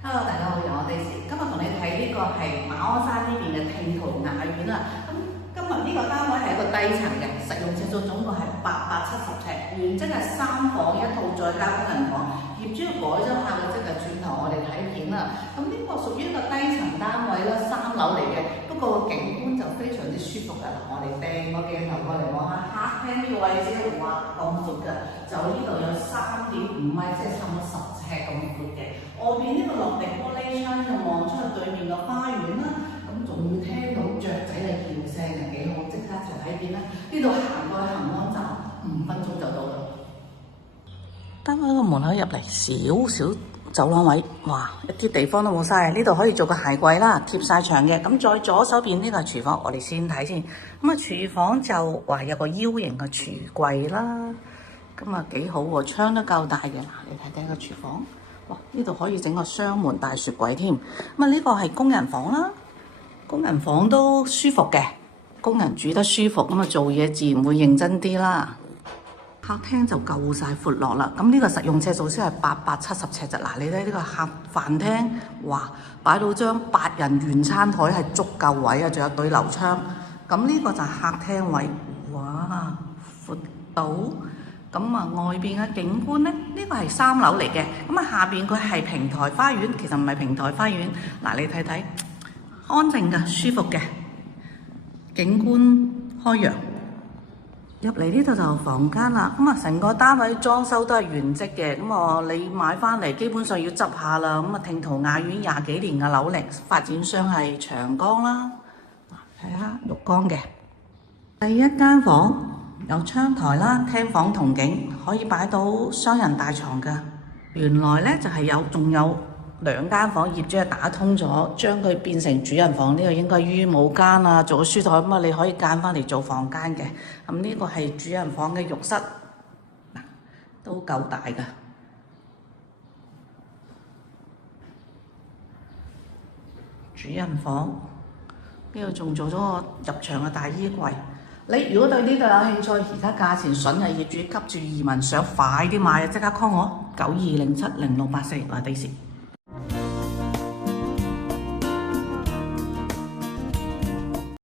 Hello，大家好，我哋今日同你睇呢個係馬鞍山呢邊嘅聽濤雅苑啦。今日呢個單位係一個低層嘅，實用尺數總共係870尺，原則係3房1套再加工人房。業主要改咗下嘅，即係轉頭我哋睇片啦。咁呢個屬於一個低層單位啦，3樓嚟嘅，不過景觀就非常之舒服㗎。我哋掟個鏡頭過嚟望下客廳呢個位置，哇咁闊㗎，就呢度有3.5米，即係差唔多10尺咁闊嘅。外邊呢個落地玻璃窗就望出去對面個花園啦，咁仲要聽到雀仔嘅叫聲嘅，幾好！即刻就睇見啦。呢度行過去恆安站5分鐘就到啦。單位個門口入嚟少少走廊位，哇！一啲地方都冇晒。呢度可以做個鞋櫃啦，貼晒牆嘅。咁再左手邊呢個係廚房，我哋先睇先。咁啊，廚房就話有個 U 型嘅櫥櫃啦，咁啊幾好喎，窗都夠大嘅。嗱，你睇睇個廚房。哇！呢度可以整個雙門大雪櫃添。咁啊，呢個係工人房啦，工人房都舒服嘅，工人住得舒服，咁啊做嘢自然會認真啲啦。客廳就夠晒闊落啦。咁呢個實用尺數先係870尺啫。嗱，你睇呢個客飯廳，哇，擺到張8人圓餐台係足夠位啊，仲有對流窗。咁呢個就係客廳位，哇，闊到〜咁啊，外邊嘅景觀咧，呢個係3樓嚟嘅。咁啊，下邊佢係平台花園，其實唔係平台花園。嗱，你睇睇，安靜嘅，舒服嘅，景觀開揚。入嚟呢度就房間啦。咁啊，成個單位裝修都係原跡嘅。咁啊，你買翻嚟基本上要執下啦。咁啊，聽濤雅苑20幾年嘅樓齡，發展商係長江啦。睇下浴缸嘅第一間房。有窗台啦，廳房同景，可以擺到雙人大床㗎。原來咧就係仲有2間房，業主係打通咗，將佢變成主人房。呢個應該於母間啊，做書台咁啊，你可以間翻嚟做房間嘅。咁呢個係主人房嘅浴室，嗱都夠大㗎。主人房呢度仲做咗個入場嘅大衣櫃。你如果對呢度有興趣，而家價錢筍嘅業主急住移民，想快啲買，即刻 call 我92070684來地時。